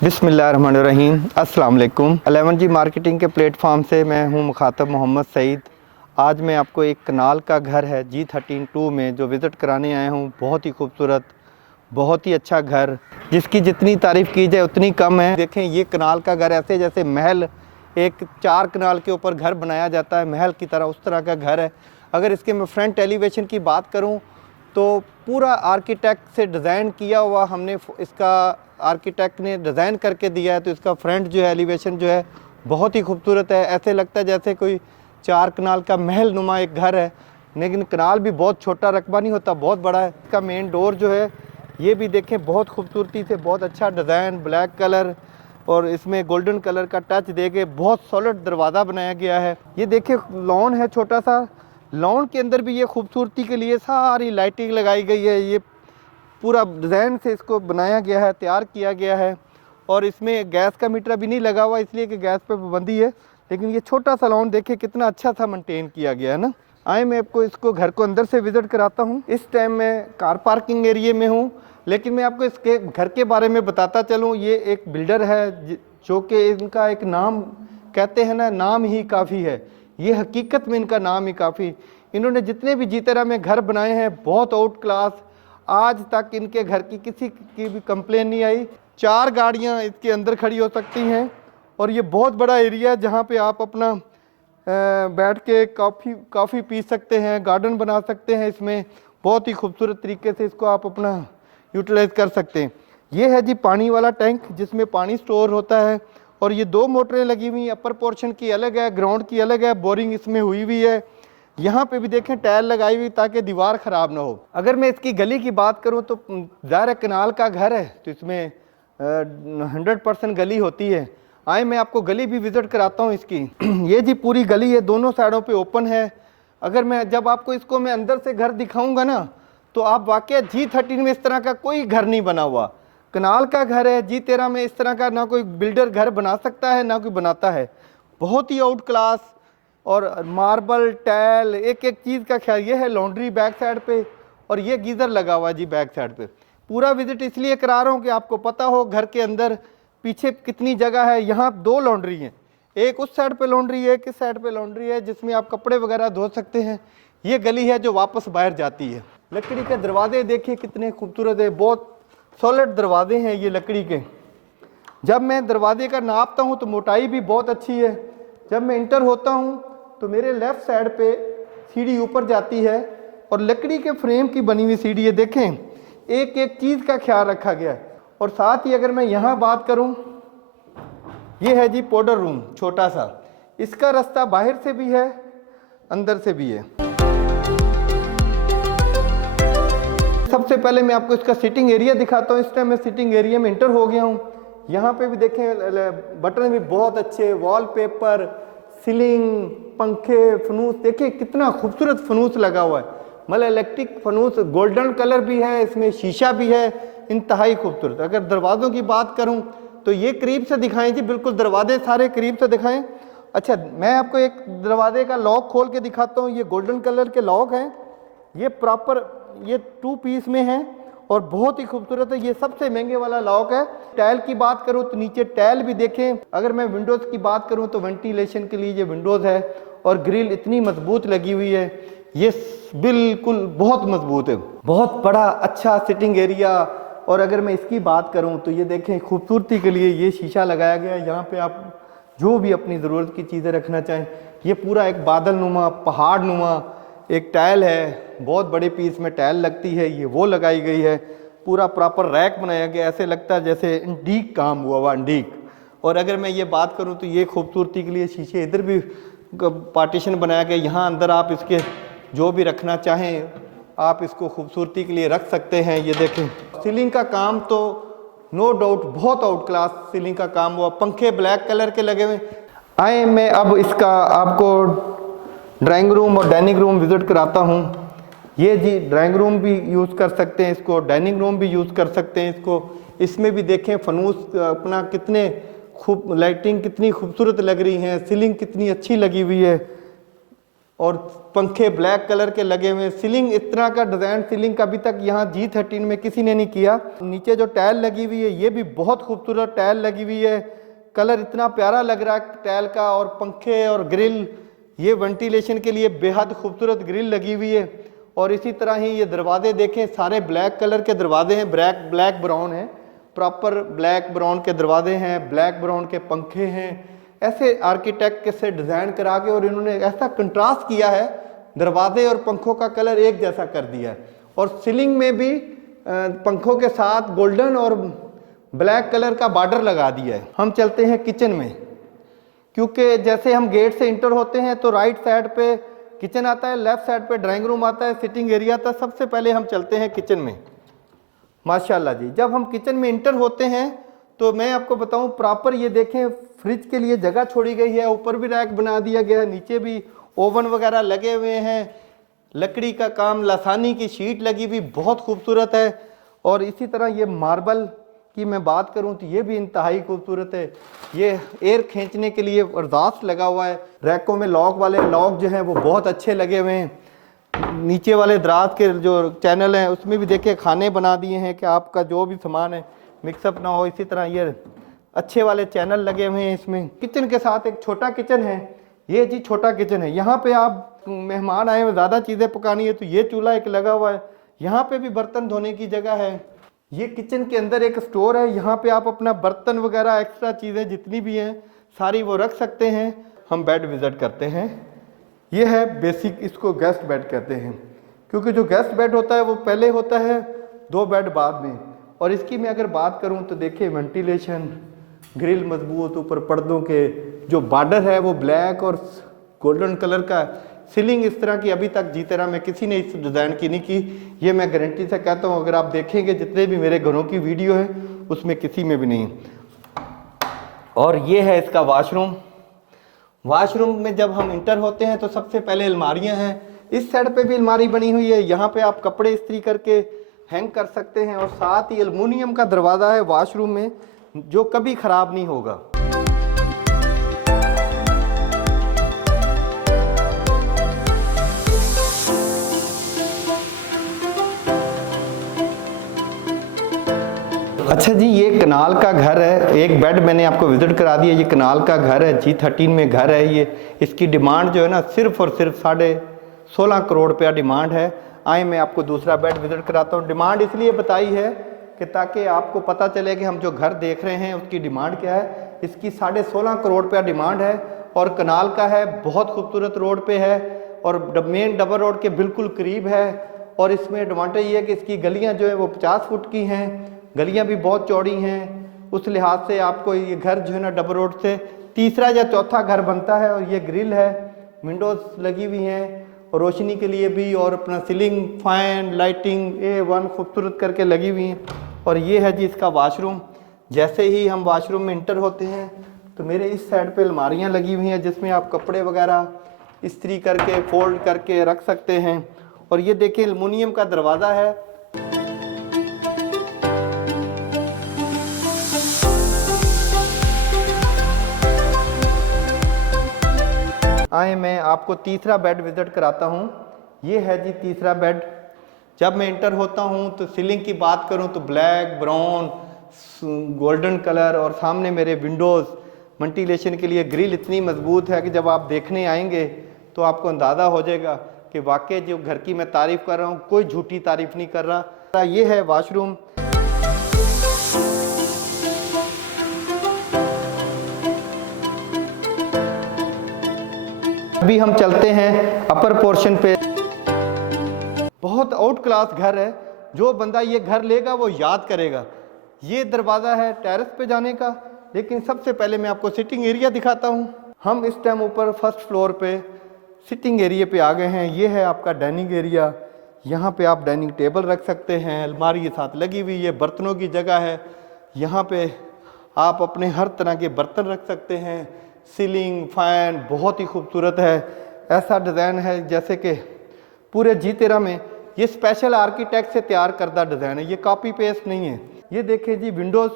बिस्मिल्लाहिर्रहमानिर्रहीम। अस्सलाम वालेकुम। 11G मार्केटिंग के प्लेटफॉर्म से मैं हूं मुखातब मोहम्मद सईद। आज मैं आपको एक कनाल का घर है G13-2 में जो विज़िट कराने आया हूं। बहुत ही खूबसूरत, बहुत ही अच्छा घर, जिसकी जितनी तारीफ़ की जाए उतनी कम है। देखें, ये कनाल का घर ऐसे जैसे महल, एक 4 कनाल के ऊपर घर बनाया जाता है महल की तरह, उस तरह का घर है। अगर इसके मैं फ्रंट एलिवेशन की बात करूं तो पूरा आर्किटेक्ट से डिज़ाइन किया हुआ हमने इसका आर्किटेक्ट ने डिज़ाइन करके दिया है। तो इसका फ्रंट जो है एलिवेशन जो है बहुत ही खूबसूरत है। ऐसे लगता है जैसे कोई 4 कनाल का महल नुमा एक घर है, लेकिन कनाल भी बहुत छोटा, रकबा नहीं होता, बहुत बड़ा है। इसका मेन डोर जो है ये भी देखें, बहुत खूबसूरती से, बहुत अच्छा डिज़ाइन, ब्लैक कलर और इसमें गोल्डन कलर का टच दे के बहुत सॉलिड दरवाज़ा बनाया गया है। ये देखिए लॉन है छोटा सा, लॉन के अंदर भी ये खूबसूरती के लिए सारी लाइटिंग लगाई गई है। ये पूरा डिज़ाइन से इसको बनाया गया है, तैयार किया गया है। और इसमें गैस का मीटर अभी नहीं लगा हुआ इसलिए कि गैस पे पाबंदी है, लेकिन ये छोटा सा लॉन देखिए कितना अच्छा सा मेंटेन किया गया है ना। आए मैं आपको इसको घर को अंदर से विज़िट कराता हूँ। इस टाइम मैं कार पार्किंग एरिया में हूँ, लेकिन मैं आपको इसके घर के बारे में बताता चलूँ। ये एक बिल्डर है जो कि इनका एक नाम कहते हैं ना, नाम ही काफ़ी है। ये हकीकत में इनका नाम ही काफ़ी। इन्होंने जितने भी जीतरा में घर बनाए हैं बहुत आउट क्लास, आज तक इनके घर की किसी की भी कंप्लेन नहीं आई। 4 गाड़ियां इसके अंदर खड़ी हो सकती हैं और ये बहुत बड़ा एरिया है जहाँ पे आप अपना बैठ के कॉफ़ी पी सकते हैं, गार्डन बना सकते हैं। इसमें बहुत ही खूबसूरत तरीके से इसको आप अपना यूटिलाइज कर सकते हैं। ये है जी पानी वाला टैंक जिसमें पानी स्टोर होता है, और ये 2 मोटरें लगी हुई हैं। अपर पोर्शन की अलग है, ग्राउंड की अलग है, बोरिंग इसमें हुई हुई है। यहाँ पे भी देखें टाइल लगाई हुई ताकि दीवार ख़राब ना हो। अगर मैं इसकी गली की बात करूँ तो ज़ाहिर कनाल का घर है तो इसमें 100% गली होती है। आए मैं आपको गली भी विज़िट कराता हूँ इसकी। ये जी पूरी गली है, दोनों साइडों पे ओपन है। अगर मैं जब आपको इसको मैं अंदर से घर दिखाऊंगा ना तो आप वाकई G13 में इस तरह का कोई घर नहीं बना हुआ। कनाल का घर है, G13 में इस तरह का ना कोई बिल्डर घर बना सकता है ना कोई बनाता है। बहुत ही आउट क्लास, और मार्बल टाइल, एक एक चीज़ का ख्याल। ये है लॉन्ड्री बैक साइड पे, और ये गीज़र लगा हुआ जी बैक साइड पे। पूरा विजिट इसलिए करा रहा हूँ कि आपको पता हो घर के अंदर पीछे कितनी जगह है। यहाँ 2 लॉन्ड्री हैं, एक उस साइड पे लॉन्ड्री है, एक इस साइड पे लॉन्ड्री है, जिसमें आप कपड़े वगैरह धो सकते हैं। ये गली है जो वापस बाहर जाती है। लकड़ी के दरवाजे देखिए कितने खूबसूरत है, बहुत सॉलिड दरवाजे हैं ये लकड़ी के। जब मैं दरवाजे का नापता हूँ तो मोटाई भी बहुत अच्छी है। जब मैं इंटर होता हूँ तो मेरे लेफ़्ट साइड पे सीढ़ी ऊपर जाती है, और लकड़ी के फ्रेम की बनी हुई सीढ़ी है। देखें एक एक चीज़ का ख्याल रखा गया है। और साथ ही अगर मैं यहाँ बात करूँ, ये है जी पाउडर रूम छोटा सा। इसका रास्ता बाहर से भी है, अंदर से भी है। सबसे पहले मैं आपको इसका सिटिंग एरिया दिखाता हूँ। इस टाइम मैं सिटिंग एरिया में इंटर हो गया हूँ। यहाँ पे भी देखें बटन भी बहुत अच्छे, वॉलपेपर, सीलिंग, पंखे, फनूस, देखिए कितना खूबसूरत फनूस लगा हुआ है। मतलब इलेक्ट्रिक फनूस, गोल्डन कलर भी है, इसमें शीशा भी है, इंतहाई खूबसूरत। अगर दरवाज़ों की बात करूं तो ये करीब से दिखाएं जी, बिल्कुल दरवाजे सारे करीब से दिखाएं। अच्छा, मैं आपको एक दरवाजे का लॉक खोल के दिखाता हूँ। ये गोल्डन कलर के लॉक हैं, ये प्रॉपर ये 2 पीस में हैं और बहुत ही खूबसूरत है। ये सबसे महंगे वाला लॉक है। टाइल की बात करूं तो नीचे टाइल भी देखें। अगर मैं विंडोज़ की बात करूं तो वेंटिलेशन के लिए ये विंडोज़ है, और ग्रिल इतनी मजबूत लगी हुई है, ये बिल्कुल बहुत मजबूत है। बहुत बड़ा अच्छा सिटिंग एरिया। और अगर मैं इसकी बात करूं तो ये देखें खूबसूरती के लिए ये शीशा लगाया गया है। यहाँ पे आप जो भी अपनी ज़रूरत की चीज़ें रखना चाहें। ये पूरा एक बादल नुमा, पहाड़ नुमा एक टाइल है, बहुत बड़े पीस में टाइल लगती है, ये वो लगाई गई है। पूरा प्रॉपर रैक बनाया गया, ऐसे लगता है जैसे इंडीक काम हुआ हुआ, इंडीक। और अगर मैं ये बात करूं तो ये खूबसूरती के लिए शीशे इधर भी पार्टीशन बनाया गया। यहाँ अंदर आप इसके जो भी रखना चाहें आप इसको खूबसूरती के लिए रख सकते हैं। ये देखें सीलिंग का काम तो नो डाउट बहुत आउट क्लास सीलिंग का काम हुआ। पंखे ब्लैक कलर के लगे हुए। आए मैं अब इसका आपको ड्राइंग रूम और डाइनिंग रूम विजिट कराता हूँ। ये जी ड्राइंग रूम भी यूज़ कर सकते हैं इसको, डाइनिंग रूम भी यूज़ कर सकते हैं इसको। इसमें भी देखें फनूस अपना कितने खूब, लाइटिंग कितनी खूबसूरत लग रही है, सीलिंग कितनी अच्छी लगी हुई है। और पंखे ब्लैक कलर के लगे हुए हैं। सीलिंग इस तरह का डिज़ाइन सीलिंग का अभी तक यहाँ G13 में किसी ने नहीं किया। नीचे जो टाइल लगी हुई है ये भी बहुत खूबसूरत टाइल लगी हुई है, कलर इतना प्यारा लग रहा है टाइल का। और पंखे और ग्रिल, ये वेंटिलेशन के लिए बेहद खूबसूरत ग्रिल लगी हुई है। और इसी तरह ही ये दरवाजे देखें, सारे ब्लैक कलर के दरवाजे हैं, ब्लैक ब्राउन है, प्रॉपर ब्लैक ब्राउन के दरवाजे हैं, ब्लैक ब्राउन के पंखे हैं। ऐसे आर्किटेक्ट से डिज़ाइन करा के और इन्होंने ऐसा कंट्रास्ट किया है, दरवाजे और पंखों का कलर एक जैसा कर दिया है। और सीलिंग में भी पंखों के साथ गोल्डन और ब्लैक कलर का बॉर्डर लगा दिया है। हम चलते हैं किचन में, क्योंकि जैसे हम गेट से इंटर होते हैं तो राइट साइड पे किचन आता है, लेफ्ट साइड पे ड्राइंग रूम आता है, सिटिंग एरिया आता है। सबसे पहले हम चलते हैं किचन में। माशाल्लाह जी, जब हम किचन में इंटर होते हैं तो मैं आपको बताऊं, प्रॉपर ये देखें फ्रिज के लिए जगह छोड़ी गई है, ऊपर भी रैक बना दिया गया है, नीचे भी ओवन वगैरह लगे हुए हैं, लकड़ी का काम, लसानी की शीट लगी हुई बहुत खूबसूरत है। और इसी तरह ये मार्बल की मैं बात करूं तो ये भी इंतहाई खूबसूरत है। ये एयर खींचने के लिए एग्जॉस्ट लगा हुआ है। रैकों में लॉक वाले लॉक जो हैं वो बहुत अच्छे लगे हुए हैं। नीचे वाले दराज के जो चैनल हैं उसमें भी देखिए खाने बना दिए हैं कि आपका जो भी सामान है मिक्सअप ना हो। इसी तरह ये अच्छे वाले चैनल लगे हुए हैं इसमें। किचन के साथ एक छोटा किचन है, ये जी छोटा किचन है। यहाँ पे आप मेहमान आए हुए, ज़्यादा चीज़ें पकानी है तो ये चूल्हा एक लगा हुआ है। यहाँ पे भी बर्तन धोने की जगह है। ये किचन के अंदर एक स्टोर है, यहाँ पे आप अपना बर्तन वगैरह एक्स्ट्रा चीज़ें जितनी भी हैं सारी वो रख सकते हैं। हम बेड विज़िट करते हैं। ये है बेसिक, इसको गेस्ट बेड कहते हैं, क्योंकि जो गेस्ट बेड होता है वो पहले होता है, 2 बेड बाद में। और इसकी मैं अगर बात करूँ तो देखिए वेंटिलेशन, ग्रिल मजबूत, ऊपर पर्दों के जो बॉर्डर है वो ब्लैक और गोल्डन कलर का। सीलिंग इस तरह की अभी तक G13 में किसी ने इस डिज़ाइन की नहीं की, ये मैं गारंटी से कहता हूँ। अगर आप देखेंगे जितने भी मेरे घरों की वीडियो है उसमें किसी में भी नहीं। और ये है इसका वॉशरूम। वॉशरूम में जब हम इंटर होते हैं तो सबसे पहले अलमारियाँ हैं। इस साइड पे भी अलमारी बनी हुई है, यहाँ पे आप कपड़े इस्त्री करके हैंग कर सकते हैं। और साथ ही एल्युमिनियम का दरवाज़ा है वॉशरूम में जो कभी ख़राब नहीं होगा। अच्छा जी, ये कनाल का घर है। एक बेड मैंने आपको विजिट करा दिया। ये कनाल का घर है, G13 में घर है ये। इसकी डिमांड जो है ना सिर्फ और सिर्फ 16.5 करोड़ रुपया डिमांड है। आए मैं आपको दूसरा बेड विजिट कराता हूँ। डिमांड इसलिए बताई है कि ताकि आपको पता चले कि हम जो घर देख रहे हैं उसकी डिमांड क्या है। इसकी 16.5 करोड़ रुपया डिमांड है और कनाल का है, बहुत खूबसूरत रोड पे है और मेन डबल रोड के बिल्कुल करीब है। और इसमें एडवांटेज ये है कि इसकी गलियाँ जो है वो 50 फुट की हैं, गलियाँ भी बहुत चौड़ी हैं। उस लिहाज से आपको ये घर जो है ना डबल रोड से तीसरा या चौथा घर बनता है। और ये ग्रिल है, विंडोज़ लगी हुई हैं और रोशनी के लिए भी, और अपना सीलिंग फैन लाइटिंग A1 खूबसूरत करके लगी हुई हैं। और ये है जी इसका वॉशरूम। जैसे ही हम वॉशरूम में इंटर होते हैं तो मेरे इस साइड पे अलमारियाँ लगी हुई हैं जिसमें आप कपड़े वगैरह इस्त्री करके फोल्ड करके रख सकते हैं। और ये देखिए एल्युमिनियम का दरवाज़ा है। आए मैं आपको तीसरा बेड विजिट कराता हूँ। ये है जी तीसरा बेड। जब मैं इंटर होता हूँ तो सीलिंग की बात करूँ तो ब्लैक ब्राउन गोल्डन कलर, और सामने मेरे विंडोज़ वेंटिलेशन के लिए ग्रिल इतनी मजबूत है कि जब आप देखने आएंगे तो आपको अंदाज़ा हो जाएगा कि वाकई जो घर की मैं तारीफ़ कर रहा हूँ कोई झूठी तारीफ़ नहीं कर रहा। ये है वॉशरूम। अभी हम चलते हैं अपर पोर्शन पे। बहुत आउट क्लास घर है, जो बंदा ये घर लेगा वो याद करेगा। ये दरवाज़ा है टेरेस पे जाने का, लेकिन सबसे पहले मैं आपको सिटिंग एरिया दिखाता हूँ। हम इस टाइम ऊपर फर्स्ट फ्लोर पे सिटिंग एरिया पे आ गए हैं। ये है आपका डाइनिंग एरिया। यहाँ पे आप डाइनिंग टेबल रख सकते हैं, अलमारी के साथ लगी हुई है, बर्तनों की जगह है। यहाँ पे आप अपने हर तरह के बर्तन रख सकते हैं। सीलिंग फैन बहुत ही खूबसूरत है। ऐसा डिज़ाइन है जैसे कि पूरे G13 में ये स्पेशल आर्किटेक्ट से तैयार करदा डिज़ाइन है, ये कॉपी पेस्ट नहीं है। ये देखिए जी विंडोज़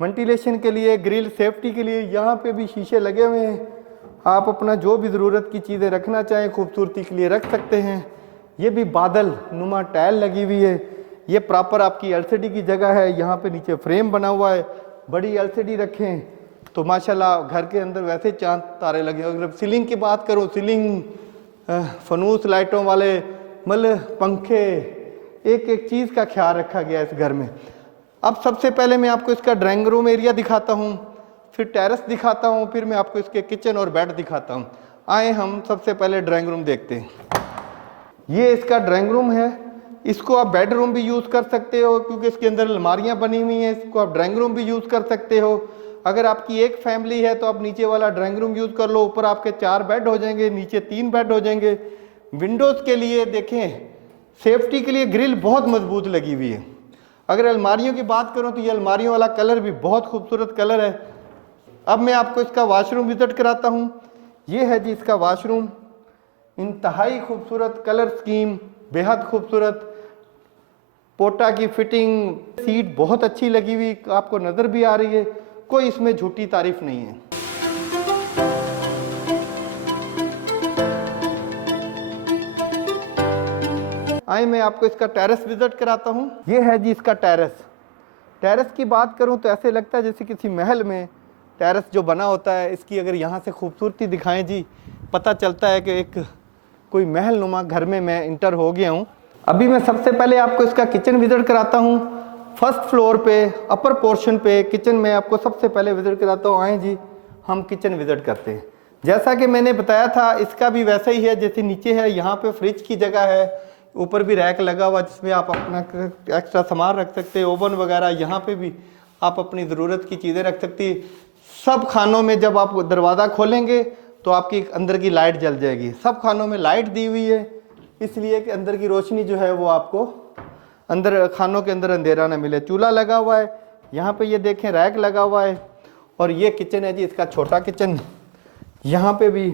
वेंटिलेशन के लिए, ग्रिल सेफ्टी के लिए यहाँ पे भी शीशे लगे हुए हैं। आप अपना जो भी ज़रूरत की चीज़ें रखना चाहें खूबसूरती के लिए रख सकते हैं। ये भी बादल नुमा टाइल लगी हुई है। ये प्रॉपर आपकी एलसीडी की जगह है। यहाँ पे नीचे फ्रेम बना हुआ है। बड़ी एलसीडी रखें तो माशाल्लाह घर के अंदर वैसे चांद तारे लगे। अगर सीलिंग की बात करूँ, सीलिंग फनूस लाइटों वाले मतलब पंखे, एक एक चीज़ का ख्याल रखा गया इस घर में। अब सबसे पहले मैं आपको इसका ड्राइंग रूम एरिया दिखाता हूँ, फिर टेरेस दिखाता हूँ, फिर मैं आपको इसके किचन और बेड दिखाता हूँ। आए हम सबसे पहले ड्राइंग रूम देखते हैं। ये इसका ड्राइंग रूम है। इसको आप बेडरूम भी यूज़ कर सकते हो क्योंकि इसके अंदर अलमारियाँ बनी हुई हैं। इसको आप ड्राइंग रूम भी यूज़ कर सकते हो। अगर आपकी एक फैमिली है तो आप नीचे वाला ड्राइंग रूम यूज़ कर लो। ऊपर आपके 4 बेड हो जाएंगे, नीचे 3 बेड हो जाएंगे। विंडोज़ के लिए देखें, सेफ्टी के लिए ग्रिल बहुत मजबूत लगी हुई है। अगर अलमारियों की बात करूं तो ये अलमारियों वाला कलर भी बहुत खूबसूरत कलर है। अब मैं आपको इसका वॉशरूम विजिट कराता हूं। ये है जी इसका वॉशरूम। इंतहाई खूबसूरत कलर स्कीम, बेहद खूबसूरत। पोटा की फिटिंग, सीट बहुत अच्छी लगी हुई, आपको नज़र भी आ रही है। कोई इसमें झूठी तारीफ नहीं है। आइए मैं आपको इसका टेरेस विजिट कराता हूँ। ये है जी इसका टेरेस। टेरेस की बात करूँ तो ऐसे लगता है जैसे किसी महल में टेरेस जो बना होता है। इसकी अगर यहाँ से खूबसूरती दिखाएं जी, पता चलता है कि एक कोई महल नुमा घर में मैं इंटर हो गया हूँ। अभी मैं सबसे पहले आपको इसका किचन विजिट कराता हूँ। फर्स्ट फ्लोर पे अपर पोर्शन पे किचन में आपको सबसे पहले विजिट कराता हूँ। आए जी हम किचन विजिट करते हैं। जैसा कि मैंने बताया था इसका भी वैसा ही है जैसे नीचे है। यहाँ पे फ्रिज की जगह है, ऊपर भी रैक लगा हुआ जिसमें आप अपना एक्स्ट्रा सामान रख सकते हैं, ओवन वगैरह। यहाँ पे भी आप अपनी ज़रूरत की चीज़ें रख सकती हैं। सब खानों में जब आप दरवाज़ा खोलेंगे तो आपकी अंदर की लाइट जल जाएगी। सब खानों में लाइट दी हुई है इसलिए कि अंदर की रोशनी जो है वो आपको अंदर खानों के अंदर अंधेरा ना मिले। चूल्हा लगा हुआ है, यहाँ पे ये देखें रैक लगा हुआ है। और ये किचन है जी इसका छोटा किचन। यहाँ पे भी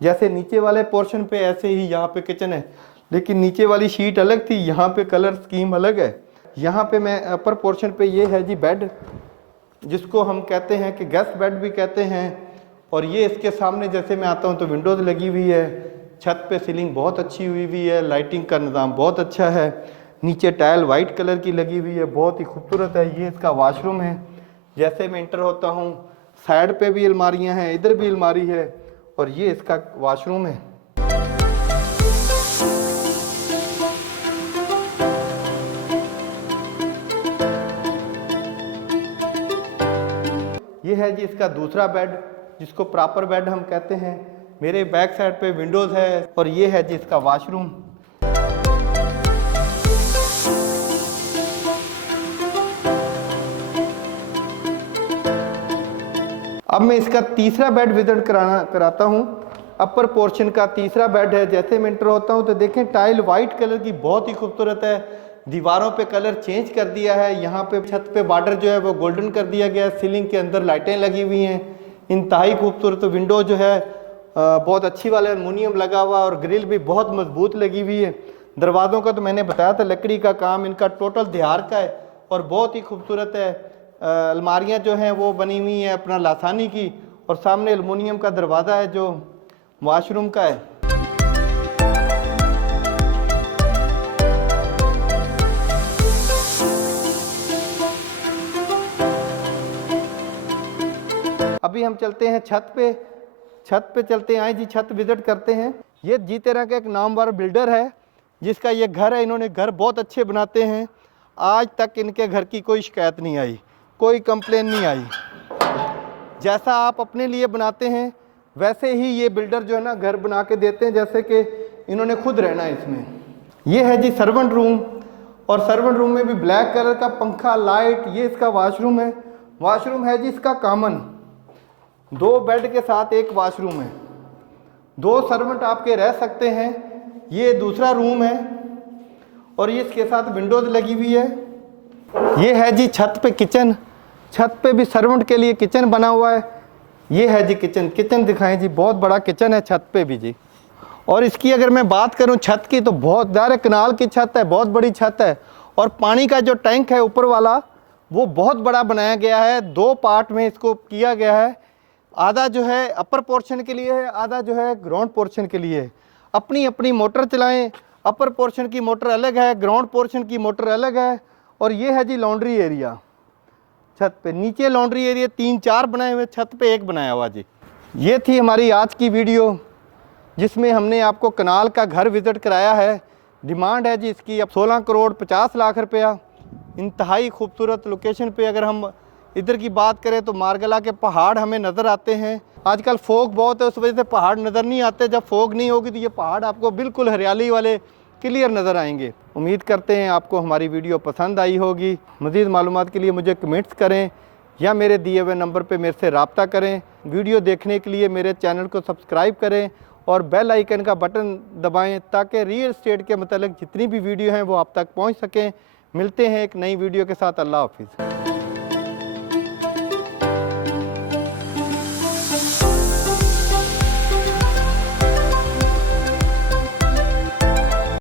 जैसे नीचे वाले पोर्शन पे ऐसे ही यहाँ पे किचन है, लेकिन नीचे वाली शीट अलग थी, यहाँ पे कलर स्कीम अलग है। यहाँ पे मैं अपर पोर्शन पे ये है जी बेड, जिसको हम कहते हैं कि गेस्ट बेड भी कहते हैं। और ये इसके सामने जैसे मैं आता हूँ तो विंडोज़ लगी हुई है। छत पे सीलिंग बहुत अच्छी हुई हुई है, लाइटिंग का निज़ाम बहुत अच्छा है। नीचे टाइल वाइट कलर की लगी हुई है, बहुत ही खूबसूरत है। ये इसका वॉशरूम है। जैसे मैं इंटर होता हूँ साइड पे भी अलमारियाँ हैं, इधर भी अलमारी है। और ये इसका वॉशरूम है। ये है जी इसका दूसरा बेड, जिसको प्रॉपर बेड हम कहते हैं। मेरे बैक साइड पे विंडोज़ है। और ये है जी इसका वॉशरूम। अब मैं इसका तीसरा बेड विजिट कराता हूँ। अपर पोर्शन का तीसरा बेड है। जैसे मैं इंटर होता हूँ तो देखें टाइल वाइट कलर की बहुत ही खूबसूरत है। दीवारों पे कलर चेंज कर दिया है। यहाँ पे छत पे बॉर्डर जो है वो गोल्डन कर दिया गया है। सीलिंग के अंदर लाइटें लगी हुई हैं, इंतहाई खूबसूरत। विंडो जो है बहुत अच्छी वाला एल्युमिनियम लगा हुआ और ग्रिल भी बहुत मजबूत लगी हुई है। दरवाज़ों का तो मैंने बताया था लकड़ी का काम इनका टोटल दिहार का है और बहुत ही खूबसूरत है। अलमारियाँ जो हैं वो बनी हुई हैं अपना लासानी की। और सामने एल्युमिनियम का दरवाज़ा है जो वॉशरूम का है। अभी हम चलते हैं छत पे। छत पे चलते हैं, आए जी छत विजिट करते हैं। ये जी तरह का एक नामवर बिल्डर है जिसका ये घर है। इन्होंने घर बहुत अच्छे बनाते हैं। आज तक इनके घर की कोई शिकायत नहीं आई, कोई कंप्लेन नहीं आई। जैसा आप अपने लिए बनाते हैं वैसे ही ये बिल्डर जो है ना घर बना के देते हैं जैसे कि इन्होंने खुद रहना है इसमें। ये है जी सर्वेंट रूम। और सर्वेंट रूम में भी ब्लैक कलर का पंखा, लाइट। ये इसका वॉशरूम है। वॉशरूम है जी इसका कॉमन, 2 बेड के साथ एक वॉशरूम है। 2 सर्वेंट आपके रह सकते हैं। ये दूसरा रूम है और ये इसके साथ विंडोज़ लगी हुई है। ये है जी छत पे किचन। छत पे भी सर्वेंट के लिए किचन बना हुआ है। ये है जी किचन। किचन दिखाएं जी, बहुत बड़ा किचन है छत पे भी जी। और इसकी अगर मैं बात करूं छत की तो बहुत ज़्यादा कनाल की छत है, बहुत बड़ी छत है। और पानी का जो टैंक है ऊपर वाला वो बहुत बड़ा बनाया गया है। 2 पार्ट में इसको किया गया है। आधा जो है अपर पोर्शन के लिए है, आधा जो है ग्राउंड पोर्शन के लिए है। अपनी अपनी मोटर चलाएं। अपर पोर्शन की मोटर अलग है, ग्राउंड पोर्शन की मोटर अलग है। और ये है जी लॉन्ड्री एरिया छत पे। नीचे लॉन्ड्री एरिया 3-4 बनाए हुए, छत पे 1 बनाया हुआ जी। ये थी हमारी आज की वीडियो, जिसमें हमने आपको कनाल का घर विज़िट कराया है। डिमांड है जी इसकी अब 16 करोड़ 50 लाख रुपया। इंतहाई खूबसूरत लोकेशन पे अगर हम इधर की बात करें तो मारगला के पहाड़ हमें नज़र आते हैं। आजकल फोग बहुत है, उस वजह से पहाड़ नज़र नहीं आते। जब फोग नहीं होगी तो ये पहाड़ आपको बिल्कुल हरियाली वाले क्लियर नज़र आएंगे। उम्मीद करते हैं आपको हमारी वीडियो पसंद आई होगी। मज़ीद मालूमात के लिए मुझे कमेंट्स करें या मेरे दिए हुए नंबर पे मेरे से रब्ता करें। वीडियो देखने के लिए मेरे चैनल को सब्सक्राइब करें और बेल आइकन का बटन दबाएं ताकि रियल एस्टेट के मतलब जितनी भी वीडियो हैं वो आप तक पहुंच सकें। मिलते हैं एक नई वीडियो के साथ। अल्लाह हाफिज़।